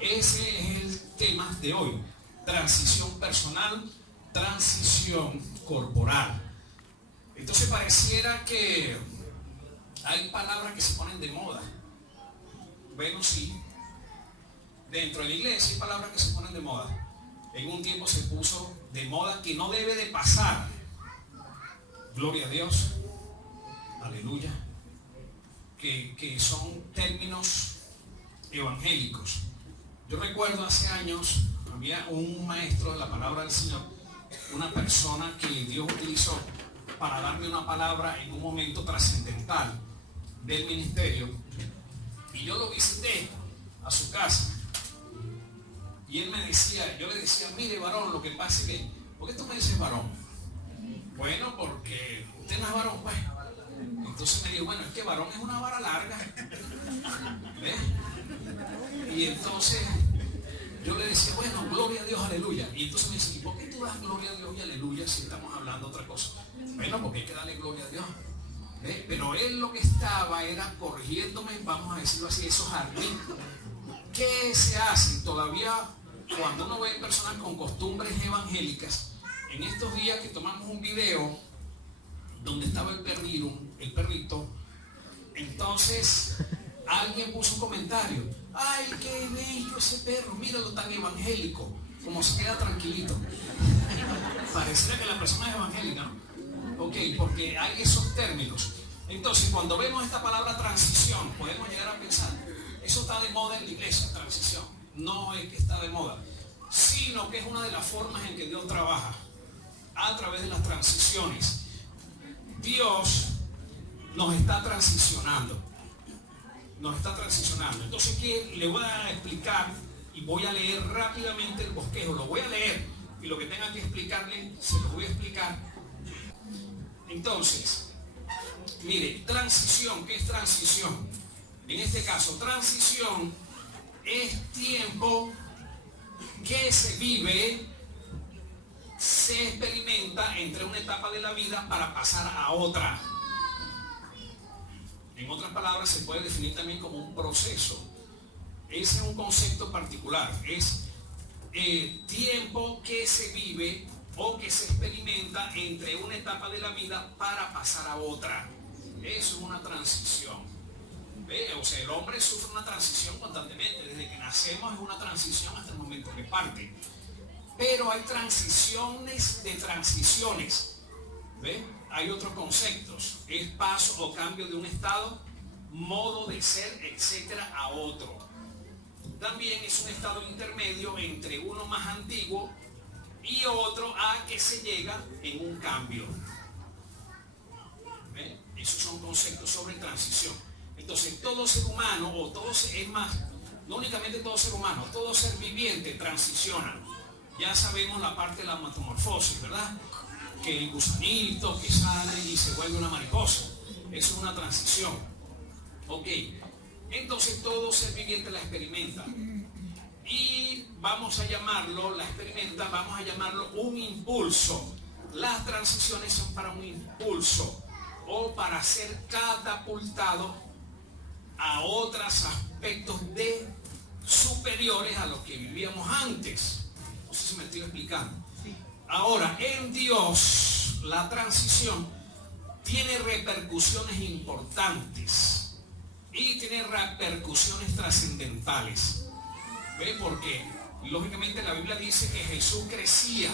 Ese es el tema de hoy: transición personal, transición corporal. Entonces pareciera que hay palabras que se ponen de moda. Bueno, sí, dentro de la iglesia hay palabras que se ponen de moda. En un tiempo se puso de moda que no debe de pasar. Gloria a Dios, aleluya, que son términos evangélicos. Yo recuerdo hace años, había un maestro de la palabra del Señor, una persona que Dios utilizó para darme una palabra en un momento trascendental del ministerio, y yo lo visité a su casa, y él me decía, yo le decía: mire, varón, lo que pasa es que, ¿por qué tú me dices varón? Bueno, porque usted no es varón, pues. Entonces me dijo: bueno, es que varón es una vara larga, ¿ves? Y entonces yo le decía: bueno, gloria a Dios, aleluya. Y entonces me dice: ¿y por qué tú das gloria a Dios y aleluya si estamos hablando de otra cosa? Bueno, porque hay que darle gloria a Dios. ¿Ves? Pero él lo que estaba era corrigiéndome, vamos a decirlo así, esos jardines. ¿Qué se hace todavía cuando uno ve personas con costumbres evangélicas? En estos días que tomamos un video donde estaba el perrito, entonces alguien puso un comentario: ay, qué bello ese perro, míralo tan evangélico, como se queda tranquilito. Pareciera que la persona es evangélica, ¿no? Ok, porque hay esos términos. Entonces, cuando vemos esta palabra transición, podemos llegar a pensar: eso está de moda en la iglesia, transición. No es que está de moda, sino que es una de las formas en que Dios trabaja, a través de las transiciones. Dios nos está transicionando. Entonces aquí le voy a explicar y voy a leer rápidamente el bosquejo. Lo voy a leer y lo que tenga que explicarle se lo voy a explicar. Entonces, mire, transición. ¿Qué es transición? En este caso, transición es tiempo que se vive, se experimenta entre una etapa de la vida para pasar a otra. En otras palabras, se puede definir también como un proceso. Ese es un concepto particular. Es tiempo que se vive o que se experimenta entre una etapa de la vida para pasar a otra. Eso es una transición. ¿Ve? O sea, el hombre sufre una transición constantemente. Desde que nacemos es una transición hasta el momento que parte. Pero hay transiciones de transiciones. ¿Ve? Hay otros conceptos. Es paso o cambio de un estado, modo de ser, etcétera, a otro. También es un estado intermedio entre uno más antiguo y otro a que se llega en un cambio. ¿Ve? Esos son conceptos sobre transición. Entonces, todo ser humano, no únicamente todo ser humano, todo ser viviente transiciona. Ya sabemos la parte de la metamorfosis, ¿verdad? Que el gusanito que sale y se vuelve una mariposa. Eso es una transición. Ok. Entonces todo ser viviente la experimenta. Y vamos a llamarlo un impulso. Las transiciones son para un impulso o para ser catapultado a otros aspectos superiores a los que vivíamos antes. No sé si me estoy explicando. Ahora, en Dios, la transición tiene repercusiones importantes y tiene repercusiones trascendentales. ¿Ve? Porque, lógicamente, la Biblia dice que Jesús crecía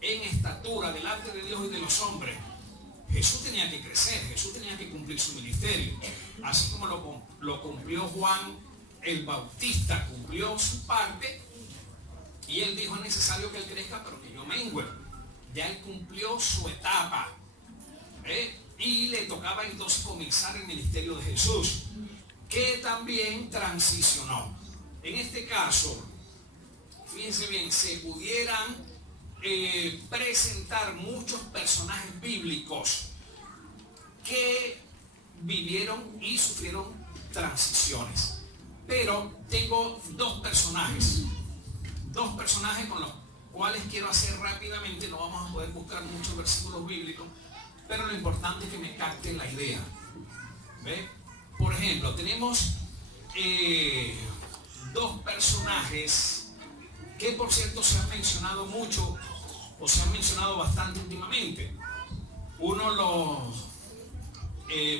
en estatura delante de Dios y de los hombres. Jesús tenía que crecer, Jesús tenía que cumplir su ministerio. Así como lo cumplió Juan el Bautista, cumplió su parte. Y él dijo: es necesario que él crezca, pero que yo mengüe. Ya él cumplió su etapa. Y le tocaba entonces comenzar el ministerio de Jesús, que también transicionó. En este caso, fíjense bien, se pudieran presentar muchos personajes bíblicos que vivieron y sufrieron transiciones. Pero tengo dos personajes con los cuales quiero hacer rápidamente. No vamos a poder buscar muchos versículos bíblicos, pero lo importante es que me capten la idea. ¿Ve? Por ejemplo, tenemos dos personajes que, por cierto, se han mencionado mucho o se han mencionado bastante últimamente. Uno lo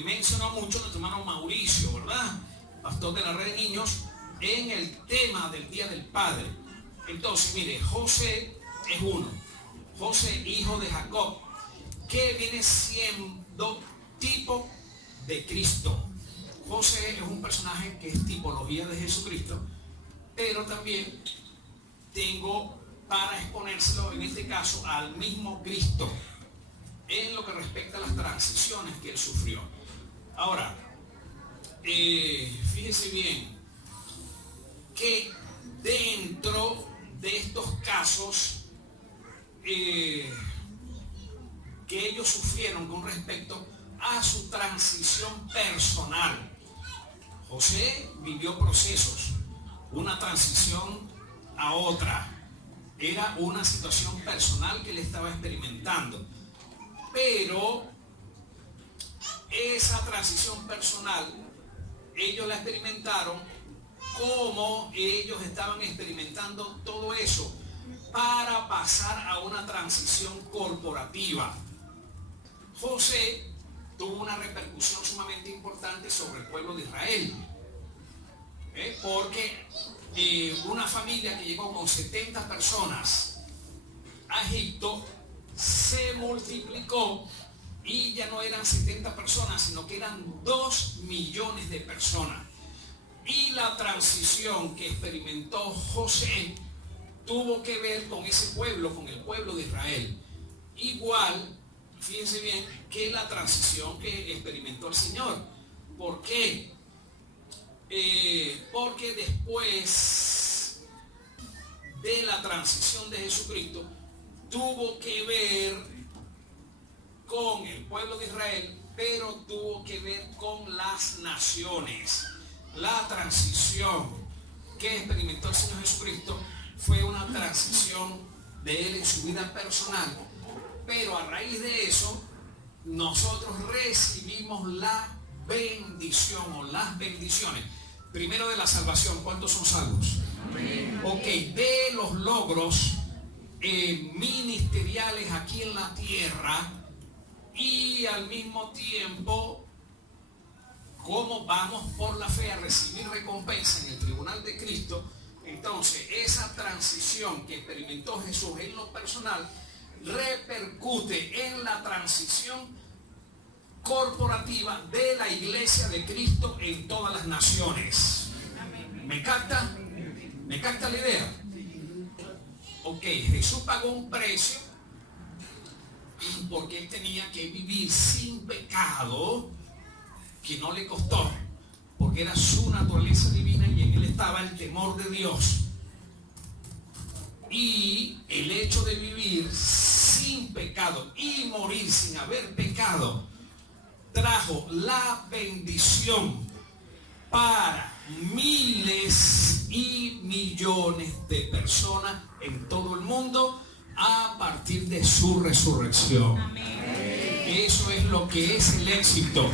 mencionó mucho nuestro hermano Mauricio, ¿verdad? Pastor de la Red de Niños, en el tema del Día del Padre. Entonces, mire, José es uno. José, hijo de Jacob, que viene siendo tipo de Cristo. José es un personaje que es tipología de Jesucristo, pero también tengo para exponérselo en este caso al mismo Cristo en lo que respecta a las transiciones que él sufrió. Ahora, fíjese bien que dentro de estos casos que ellos sufrieron con respecto a su transición personal, José vivió procesos, una transición a otra. Era una situación personal que él estaba experimentando. Pero esa transición personal, ellos la experimentaron como ellos estaban experimentando todo eso para pasar a una transición corporativa. José tuvo una repercusión sumamente importante sobre el pueblo de Israel, porque una familia que llegó con 70 personas a Egipto se multiplicó y ya no eran 70 personas, sino que eran 2 millones de personas. Y la transición que experimentó José tuvo que ver con ese pueblo, con el pueblo de Israel. Igual, fíjense bien, que la transición que experimentó el Señor. ¿Por qué? Porque después de la transición de Jesucristo, tuvo que ver con el pueblo de Israel, pero tuvo que ver con las naciones. La transición que experimentó el Señor Jesucristo fue una transición de él en su vida personal, pero a raíz de eso nosotros recibimos la bendición o las bendiciones. Primero de la salvación, ¿cuántos son salvos? Ok, de los logros ministeriales aquí en la tierra, y al mismo tiempo cómo vamos por la fe a recibir recompensa en el tribunal de Cristo. Entonces esa transición que experimentó Jesús en lo personal repercute en la transición corporativa de la iglesia de Cristo en todas las naciones. ¿Me capta? ¿Me capta la idea? Ok, Jesús pagó un precio porque él tenía que vivir sin pecado, que no le costó, porque era su naturaleza divina y en él estaba el temor de Dios. Y el hecho de vivir sin pecado y morir sin haber pecado trajo la bendición para miles y millones de personas en todo el mundo a partir de su resurrección. Amén. Eso es lo que es el éxito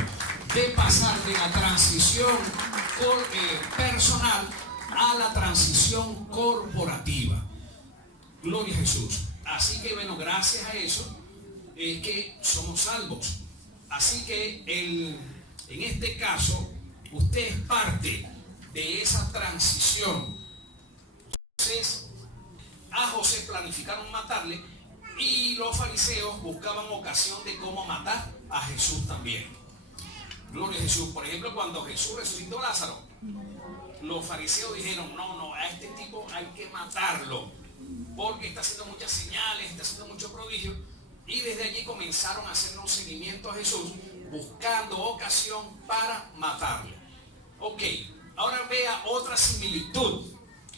de pasar de la transición personal a la transición corporativa. Gloria a Jesús. Así que bueno, gracias a eso es que somos salvos. Así que en este caso usted es parte de esa transición. Entonces a José planificaron matarle y los fariseos buscaban ocasión de cómo matar a Jesús también. Gloria a Jesús. Por ejemplo, cuando Jesús resucitó a Lázaro, los fariseos dijeron, no, a este tipo hay que matarlo porque está haciendo muchas señales, está haciendo muchos prodigios, y desde allí comenzaron a hacer un seguimiento a Jesús buscando ocasión para matarlo. Ok, ahora vea otra similitud.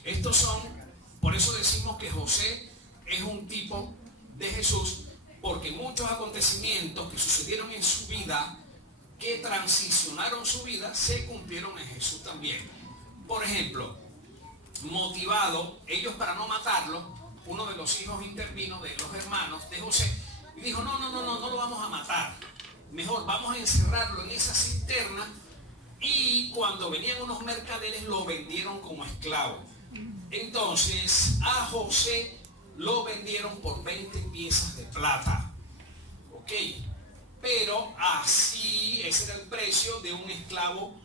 Estos son, por eso decimos que José es un tipo de Jesús, porque muchos acontecimientos que sucedieron en su vida, que transicionaron su vida, se cumplieron en Jesús también. Por ejemplo, motivado, ellos para no matarlo, uno de los hijos intervino de los hermanos de José y dijo, no lo vamos a matar, mejor vamos a encerrarlo en esa cisterna y cuando venían unos mercaderes lo vendieron como esclavo. Entonces a José lo vendieron por 20 piezas de plata. Ok, pero así ese era el precio de un esclavo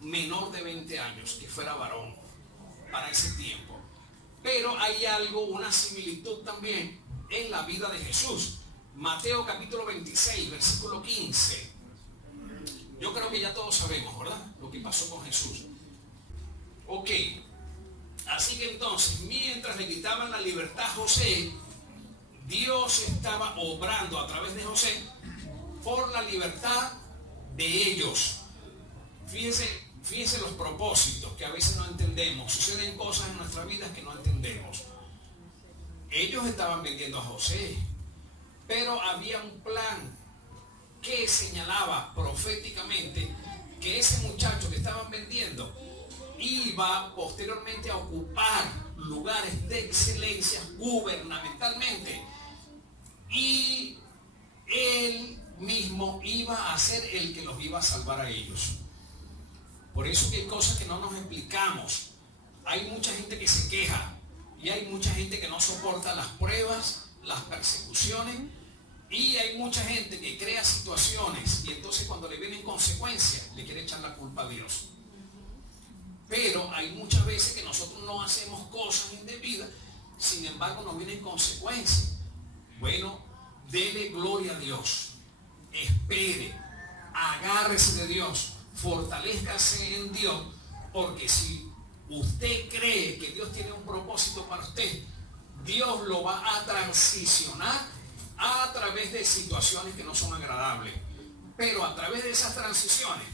menor de 20 años, que fuera varón para ese tiempo. Pero hay algo, una similitud también en la vida de Jesús. Mateo capítulo 26, versículo 15. Yo creo que ya todos sabemos, ¿verdad?, lo que pasó con Jesús. Ok, así que entonces, mientras le quitaban la libertad a José, Dios estaba obrando a través de José por la libertad de ellos. Fíjense los propósitos que a veces no entendemos. Suceden cosas en nuestra vida que no entendemos. Ellos estaban vendiendo a José, pero había un plan que señalaba proféticamente que ese muchacho que estaban vendiendo iba posteriormente a ocupar lugares de excelencia gubernamentalmente, y él mismo iba a ser el que los iba a salvar a ellos. Por eso que hay cosas que no nos explicamos. Hay mucha gente que se queja y hay mucha gente que no soporta las pruebas, las persecuciones, y hay mucha gente que crea situaciones y entonces cuando le vienen consecuencias le quiere echar la culpa a Dios. Pero hay muchas veces que nosotros no hacemos cosas indebidas, sin embargo nos vienen consecuencias. Bueno, dele gloria a Dios, espere, agárrese de Dios, fortalézcase en Dios, porque si usted cree que Dios tiene un propósito para usted, Dios lo va a transicionar a través de situaciones que no son agradables, pero a través de esas transiciones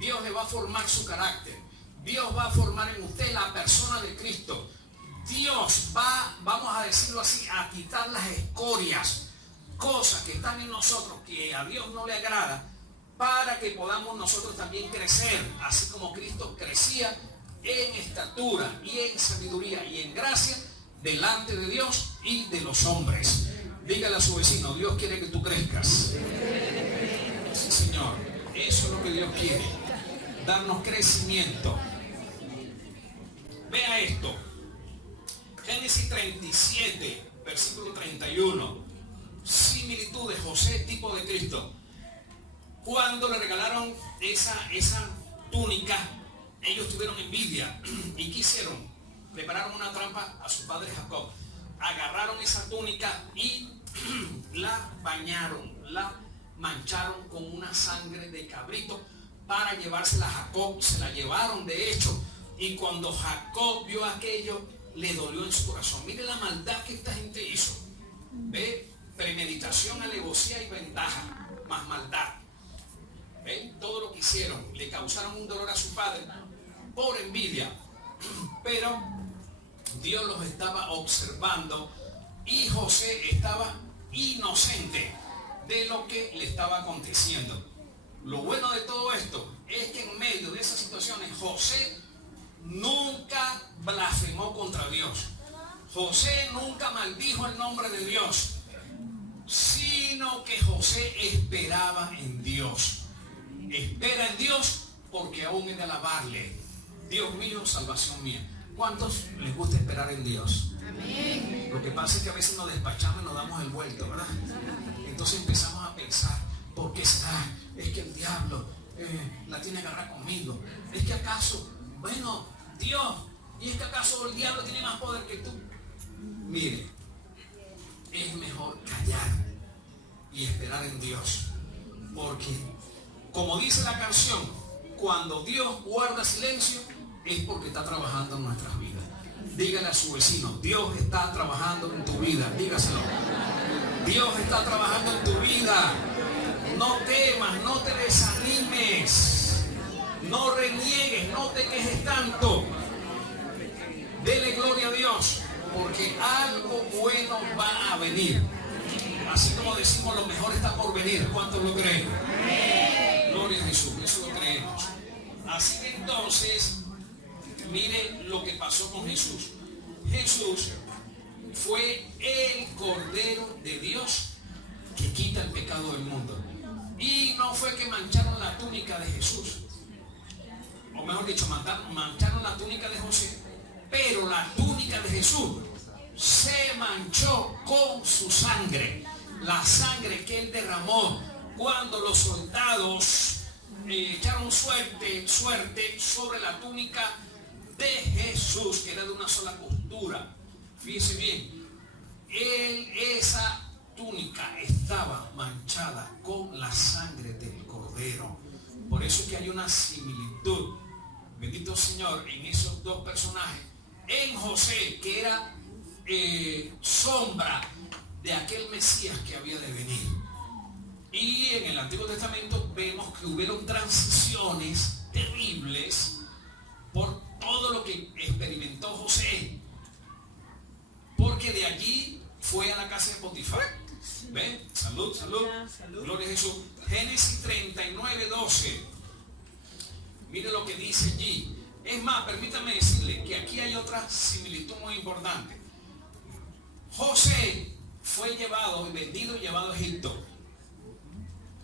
Dios le va a formar su carácter. Dios va a formar en usted la persona de Cristo. Dios va, vamos a decirlo así, a quitar las escorias, cosas que están en nosotros que a Dios no le agrada, para que podamos nosotros también crecer, así como Cristo crecía en estatura y en sabiduría y en gracia delante de Dios y de los hombres. Dígale a su vecino, Dios quiere que tú crezcas. Sí, Señor, eso es lo que Dios quiere, darnos crecimiento. Vea esto, Génesis 37, versículo 31, similitud de José, tipo de Cristo. Cuando le regalaron esa túnica, ellos tuvieron envidia y quisieron, prepararon una trampa a su padre Jacob, agarraron esa túnica y la bañaron, la mancharon con una sangre de cabrito para llevársela a Jacob. Se la llevaron de hecho, y cuando Jacob vio aquello le dolió en su corazón. Mire la maldad que esta gente hizo. Ve, premeditación, alevosía y ventaja, más maldad. ¿Ven? Todo lo que hicieron, le causaron un dolor a su padre por envidia, pero Dios los estaba observando y José estaba inocente de lo que le estaba aconteciendo. Lo bueno de todo esto es que en medio de esas situaciones José nunca blasfemó contra Dios. José nunca maldijo el nombre de Dios, sino que José esperaba en Dios. Espera en Dios porque aún he de alabarle. Dios mío, salvación mía. ¿Cuántos les gusta esperar en Dios? Amén. Lo que pasa es que a veces nos despachamos y nos damos el vuelto, ¿verdad? Entonces empezamos a pensar, ¿por qué será? Es que el diablo la tiene agarrada conmigo. Es que acaso, bueno, Dios, ¿y es que acaso el diablo tiene más poder que tú? Mire, es mejor callar y esperar en Dios, porque como dice la canción, cuando Dios guarda silencio es porque está trabajando en nuestras vidas. Dígale a su vecino, Dios está trabajando en tu vida. Dígaselo, Dios está trabajando en tu vida. No temas, no te desanimes, no reniegues, no te quejes tanto. Dele gloria a Dios, porque algo bueno va a venir. Así como decimos, lo mejor está por venir. ¿Cuántos lo creen? Gloria a Jesús, eso lo creemos. Así que entonces, mire lo que pasó con Jesús. Jesús fue el Cordero de Dios que quita el pecado del mundo. Y no fue que mancharon la túnica de Jesús. o mejor dicho, mancharon la túnica de José, pero la túnica de Jesús se manchó con su sangre, la sangre que él derramó cuando los soldados echaron suerte sobre la túnica de Jesús, que era de una sola costura. Fíjense bien, esa túnica estaba manchada con la sangre del Cordero. Por eso es que hay una similitud, bendito Señor, en esos dos personajes. En José, que era sombra de aquel Mesías que había de venir. Y en el Antiguo Testamento vemos que hubieron transiciones terribles por todo lo que experimentó José, porque de allí fue a la casa de Potifar. ¿Ven? Salud. Gloria a Jesús. Génesis 39:12. Mire lo que dice allí. Es más, permítame decirle que aquí hay otra similitud muy importante. José fue llevado, vendido y llevado a Egipto.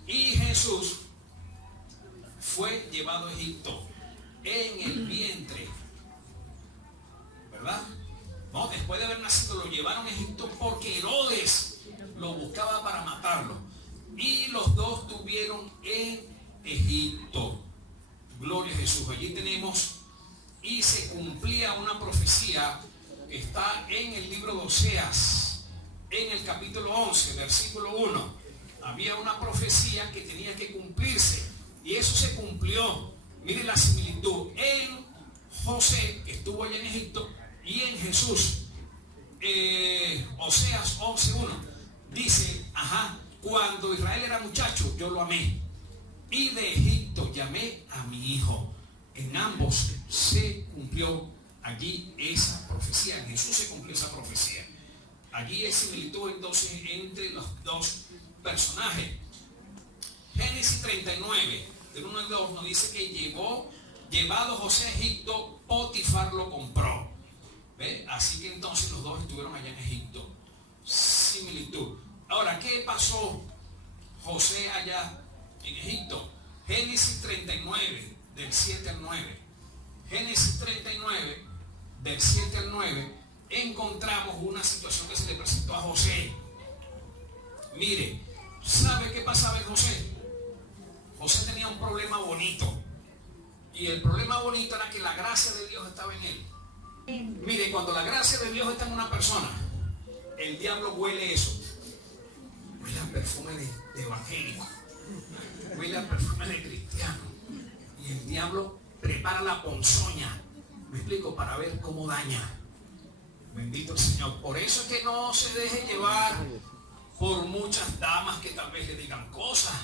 Y Jesús fue llevado a Egipto en el vientre, ¿verdad? No, después de haber nacido lo llevaron a Egipto porque Herodes lo buscaba para matarlo. Y los dos estuvieron en Egipto. Gloria a Jesús. Allí tenemos, y se cumplía una profecía que está en el libro de Oseas, en el capítulo 11, versículo 1. Había una profecía que tenía que cumplirse, y eso se cumplió. Miren la similitud en José, que estuvo allá en Egipto, y en Jesús. Oseas 11:1 dice: cuando Israel era muchacho, yo lo amé, y de Egipto llamé a mi hijo. En ambos se cumplió allí esa profecía. En Jesús se cumplió esa profecía. Allí hay similitud entonces entre los dos personajes. Génesis 39, del 1 al 2, nos dice que llevado José a Egipto, Potifar lo compró. ¿Ve? Así que entonces los dos estuvieron allá en Egipto. Similitud. Ahora, ¿qué pasó José allá en Egipto? Génesis 39, del 7 al 9. Génesis 39, del 7 al 9, encontramos una situación que se le presentó a José. Mire, ¿sabe qué pasaba en José? José tenía un problema bonito. Y el problema bonito era que la gracia de Dios estaba en él. Mire, cuando la gracia de Dios está en una persona, el diablo huele eso. Huele a perfume de evangélico. Huele a perfume de cristiano. Y el diablo prepara la ponzoña. Me explico, para ver cómo daña. Bendito el Señor. Por eso es que no se deje llevar por muchas damas que tal vez le digan cosas.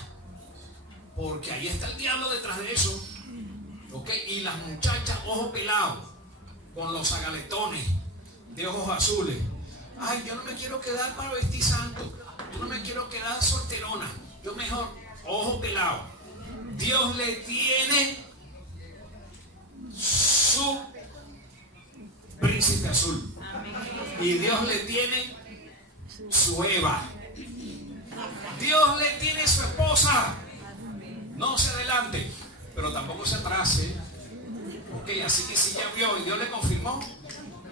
Porque ahí está el diablo detrás de eso. ¿Ok? Y las muchachas, ojos pelados, con los agaletones de ojos azules. Ay, yo no me quiero quedar para vestir santo. Yo no me quiero quedar solterona. Yo mejor, ojo pelado. Dios le tiene su príncipe azul. Y Dios le tiene su Eva. Dios le tiene su esposa. No se adelante, pero tampoco se atrase. Ok, así que si ya vio y Dios le confirmó,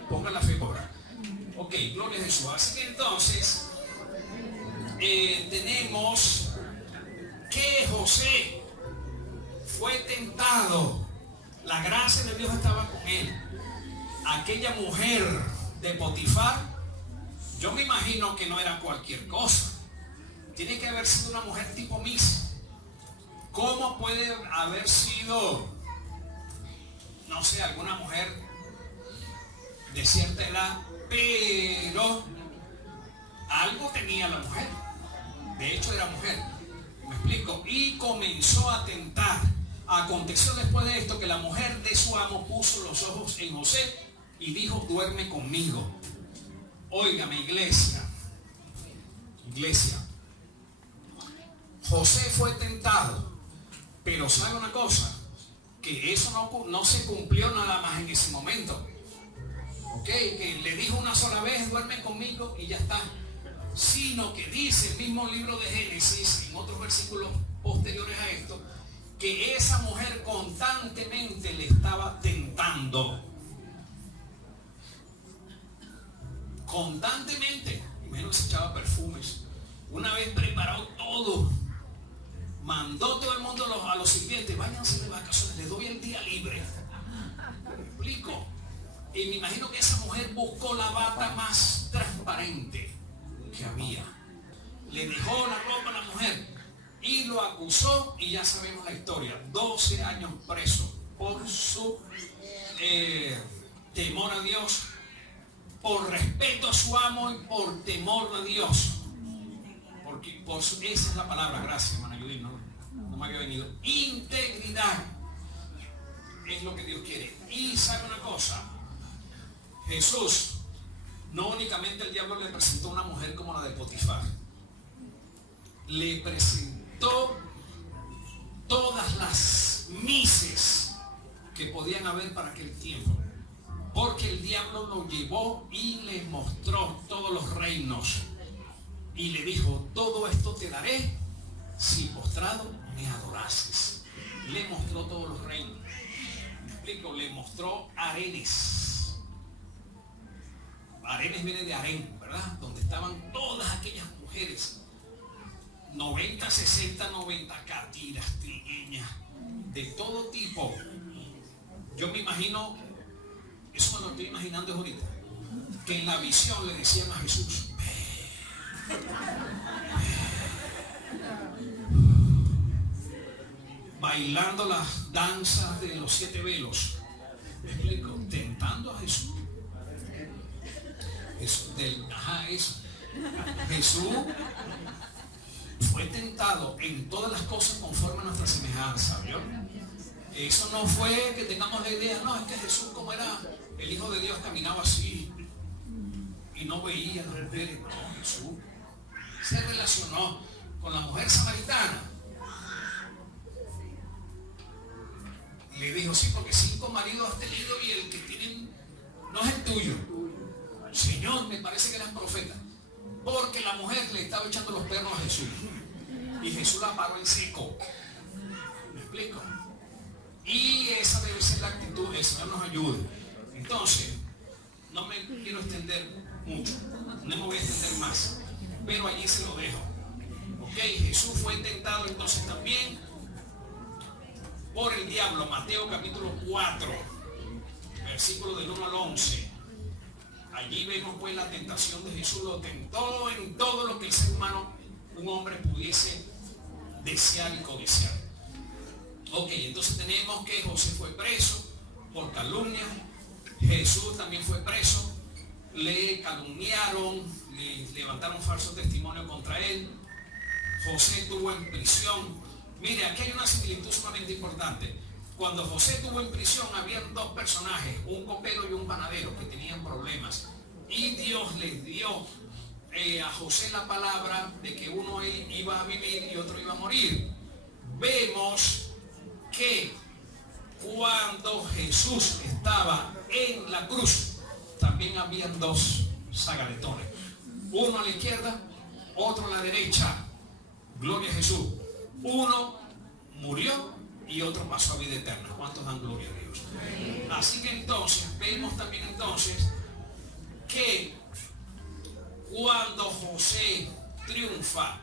ponga la fe por obra. Ok, gloria a Jesús. Así que entonces tenemos que José fue tentado. La gracia de Dios estaba con él. Aquella mujer de Potifar, yo me imagino que no era cualquier cosa. Tiene que haber sido una mujer tipo Miss. ¿Cómo puede haber sido, no sé, alguna mujer de cierta edad, pero algo tenía la mujer? De hecho era mujer. ¿Me explico? Y comenzó a tentar. Aconteció después de esto que la mujer de su amo puso los ojos en José y dijo: duerme conmigo. Óigame, iglesia. José fue tentado, pero ¿sabe una cosa? Que eso no se cumplió nada más en ese momento. Ok, que le dijo una sola vez: duerme conmigo y ya está. Sino que dice el mismo libro de Génesis, en otros versículos posteriores a esto, que esa mujer constantemente le estaba tentando. Constantemente. Menos se echaba perfumes. Una vez preparado todo, mandó todo el mundo a los sirvientes: váyanse de vacaciones, les doy el día libre. ¿Me explico? Y me imagino que esa mujer buscó la bata más transparente que había. Le dejó la ropa a la mujer y lo acusó, y ya sabemos la historia. 12 años preso por su temor a Dios, por respeto a su amo y por temor a Dios. Porque esa es la palabra, gracias, hermana Judith, no me había venido. Integridad es lo que Dios quiere. Y sabe una cosa, Jesús, no únicamente el diablo le presentó una mujer como la de Potifar, le presentó todas las mises que podían haber para aquel tiempo, porque el diablo lo llevó y le mostró todos los reinos y le dijo: todo esto te daré si postrado me adorases. Le mostró todos los reinos. ¿Me explico? Le mostró arenes. Arenes viene de harén, ¿verdad? Donde estaban todas aquellas mujeres, 90, 60, 90 catiras, trigueñas, de todo tipo. Yo me imagino, eso me lo estoy imaginando ahorita, que en la visión le decían a Jesús: bailando las danzas de los 7 velos. ¿Me explico? Tentando a Jesús. Eso. Jesús fue tentado en todas las cosas conforme a nuestra semejanza, ¿vio? Eso no fue que tengamos la idea, no, es que Jesús, como era el Hijo de Dios, caminaba así y no veía a las mujeres. No, Jesús se relacionó con la mujer samaritana. Le dijo: sí, porque 5 maridos has tenido y el que tienen no es el tuyo. Señor, me parece que eras profeta. Porque la mujer le estaba echando los perros a Jesús y Jesús la paró en seco. ¿Me explico? Y esa debe ser la actitud. El Señor nos ayude. Entonces, no me quiero extender mucho, no me voy a extender más, pero allí se lo dejo. Ok, Jesús fue tentado entonces también por el diablo. Mateo capítulo 4, versículo del 1 al 11. Allí vemos pues la tentación de Jesús. Lo tentó en todo lo que el ser humano, un hombre, pudiese desear y codiciar. Ok, entonces tenemos que José fue preso por calumnia. Jesús también fue preso. Le calumniaron, le levantaron falso testimonio contra él. José estuvo en prisión. Mire, aquí hay una similitud sumamente importante. Cuando José estuvo en prisión, habían 2 personajes, un copero y un panadero, que tenían problemas. Y Dios les dio a José la palabra de que uno iba a vivir y otro iba a morir. Vemos que cuando Jesús estaba en la cruz, también habían 2 zagaletones. Uno a la izquierda, otro a la derecha. Gloria a Jesús. Uno murió y otro pasó a vida eterna. ¿Cuántos dan gloria a Dios? Así que entonces, vemos también entonces que cuando José triunfa,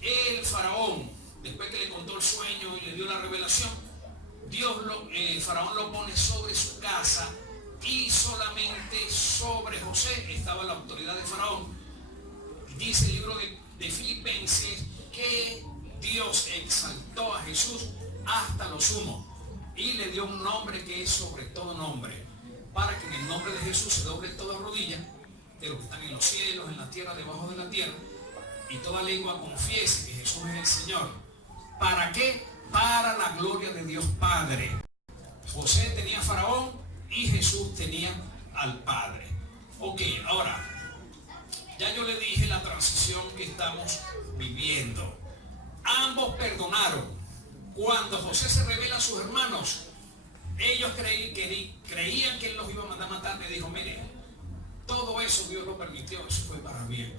el faraón, después que le contó el sueño y le dio la revelación, faraón lo pone sobre su casa, y solamente sobre José estaba la autoridad de faraón. Dice el libro de Filipenses que Dios exaltó a Jesús hasta lo sumo y le dio un nombre que es sobre todo nombre, para que en el nombre de Jesús se doble toda rodilla de los que están en los cielos, en la tierra, debajo de la tierra, y toda lengua confiese que Jesús es el Señor. ¿Para qué? Para la gloria de Dios Padre. José tenía a faraón y Jesús tenía al Padre. Ok, ahora, ya yo le dije la transición que estamos viviendo. Ambos perdonaron. Cuando José se revela a sus hermanos, ellos creían que él los iba a mandar a matar. Le dijo: mire, todo eso Dios lo permitió, eso fue para bien.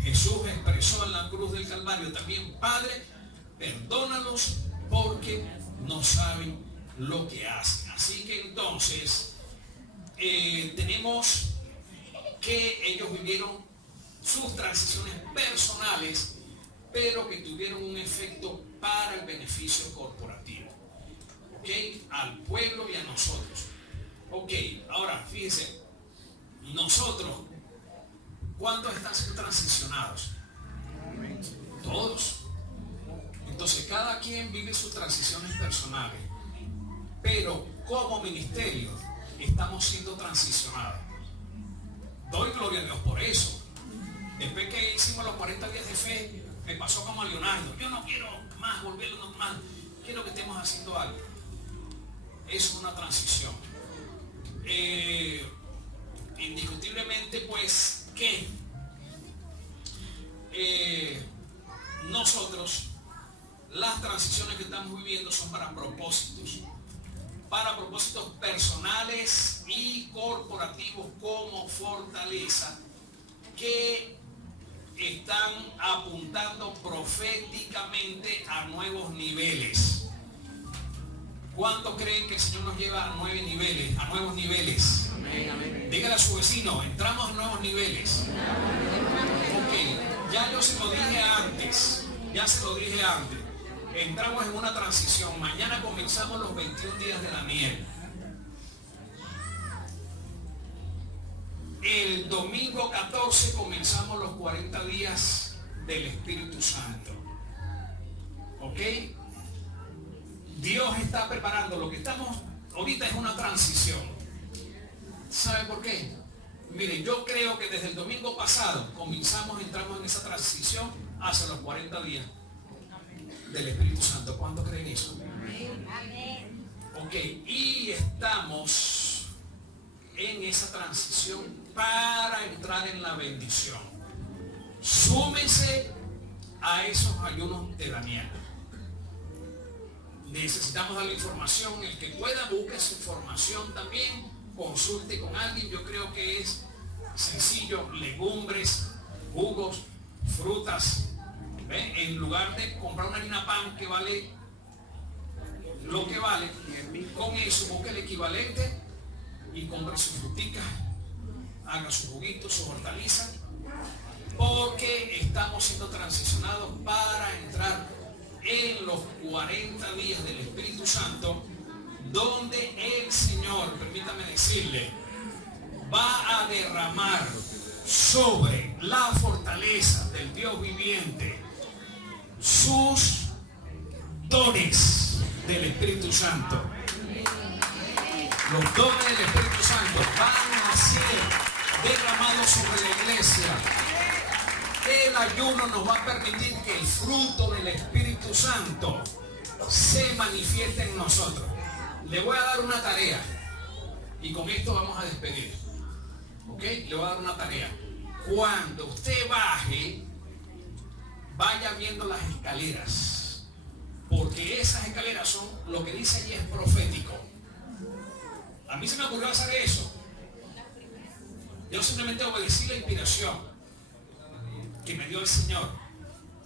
Jesús expresó en la cruz del Calvario también: Padre, perdónalos porque no saben lo que hacen. Así que entonces tenemos que ellos vivieron sus transiciones personales, pero que tuvieron un efecto para el beneficio corporativo, ¿ok? Al pueblo y a nosotros. Ok, ahora fíjense, nosotros, ¿cuántos están siendo transicionados? Todos. Entonces cada quien vive sus transiciones personales, pero como ministerio estamos siendo transicionados. Doy gloria a Dios por eso. Después que hicimos los 40 días de fe, me pasó como a Leonardo. Yo no quiero más volverlo normal, quiero que estemos haciendo algo. Es una transición. Indiscutiblemente pues que nosotros, las transiciones que estamos viviendo son para propósitos personales y corporativos como fortaleza, que están apuntando proféticamente a nuevos niveles. ¿Cuántos creen que el Señor nos lleva a nuevos niveles? A nuevos niveles. Amén, amén. Dígale a su vecino, entramos a nuevos niveles. Ok, ya yo se lo dije antes. Entramos en una transición. Mañana comenzamos los 21 días de la miel. El domingo 14 comenzamos los 40 días del Espíritu Santo. ¿Ok? Dios está preparando. Lo que estamos ahorita es una transición. ¿Sabe por qué? Miren, yo creo que desde el domingo pasado entramos en esa transición hacia los 40 días del Espíritu Santo. ¿Cuántos creen eso? Ok, y estamos en esa transición para entrar en la bendición. Súmense a esos ayunos de Daniel. Necesitamos darle información. El que pueda, busque su información también, consulte con alguien. Yo creo que es sencillo: legumbres, jugos, frutas. ¿Ven? En lugar de comprar una harina pan que vale lo que vale, con eso busque el equivalente y compre sus fruticas, haga su juguito, su hortaliza, porque estamos siendo transicionados para entrar en los 40 días del Espíritu Santo, donde el Señor, permítame decirle, va a derramar sobre la fortaleza del Dios viviente sus dones del Espíritu Santo. Los dones del Espíritu Santo van a ser derramados sobre la iglesia. El ayuno nos va a permitir que el fruto del Espíritu Santo se manifieste en nosotros. Le voy a dar una tarea y con esto vamos a despedir. ¿Ok? Le voy a dar una tarea. Cuando usted baje, vaya viendo las escaleras, porque esas escaleras son, lo que dice allí es profético. A mí se me ocurrió hacer eso. Yo simplemente obedecí la inspiración que me dio el Señor,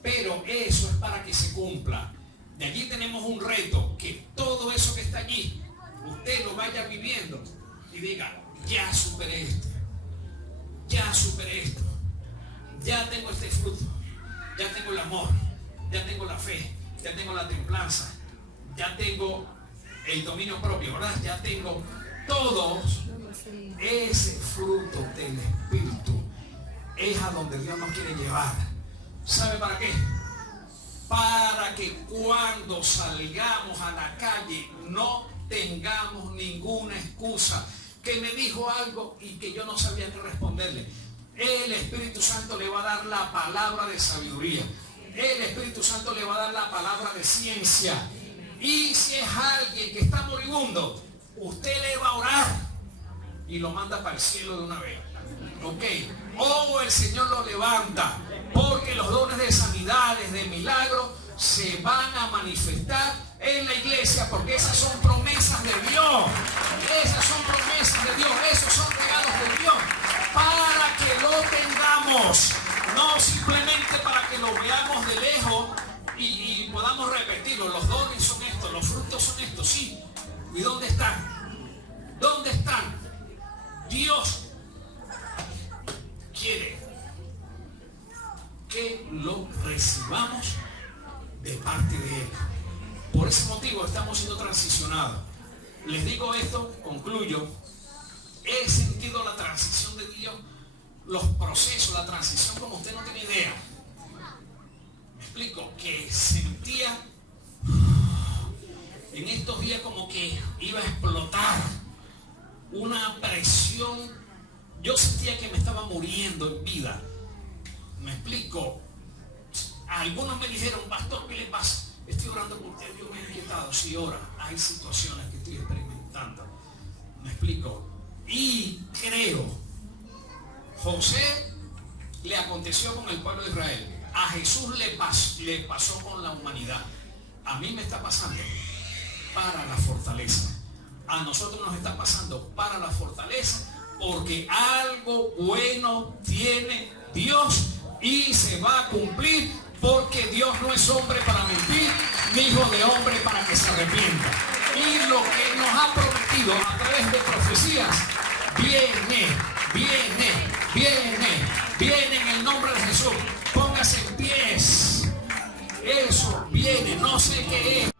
pero eso es para que se cumpla. De allí tenemos un reto, que todo eso que está allí usted lo vaya viviendo y diga: ya superé esto, ya superé esto, ya tengo este fruto, ya tengo el amor, ya tengo la fe, ya tengo la templanza, ya tengo el dominio propio, ¿verdad? Ya tengo todo ese fruto del Espíritu. Es a donde Dios nos quiere llevar. ¿Sabe para qué? Para que cuando salgamos a la calle no tengamos ninguna excusa. Que me dijo algo y que yo no sabía qué responderle. El Espíritu Santo le va a dar la palabra de sabiduría. El Espíritu Santo le va a dar la palabra de ciencia. Y si es alguien que está moribundo, usted le va a orar y lo manda para el cielo de una vez. ¿Ok? O el Señor lo levanta, porque los dones de sanidades, de milagros, se van a manifestar en la iglesia, porque esas son promesas de Dios. Esas son promesas de Dios. Esos son regalos de Dios, para que lo tengamos, no simplemente para que lo veamos de lejos y podamos repetirlo. Los dones son ¿cuántos son estos? Sí. ¿Y dónde están? ¿Dónde están? Dios quiere que lo recibamos de parte de Él. Por ese motivo estamos siendo transicionados. Les digo esto, concluyo. He sentido la transición de Dios, los procesos, la transición como usted no tiene idea. Me explico, que sentía en estos días como que iba a explotar una presión. Yo sentía que me estaba muriendo en vida. Me explico. Algunos me dijeron, pastor, ¿qué le pasa? Estoy orando por usted, Dios me ha inquietado. Sí, ora. Hay situaciones que estoy experimentando. Me explico. Y creo, José le aconteció con el pueblo de Israel. A Jesús le pasó con la humanidad. A mí me está pasando para la fortaleza. A nosotros nos está pasando para la fortaleza, porque algo bueno tiene Dios y se va a cumplir, porque Dios no es hombre para mentir, ni hijo de hombre para que se arrepienta. Y lo que nos ha prometido a través de profecías viene en el nombre de Jesús. Póngase en pies. Eso viene, no sé qué es.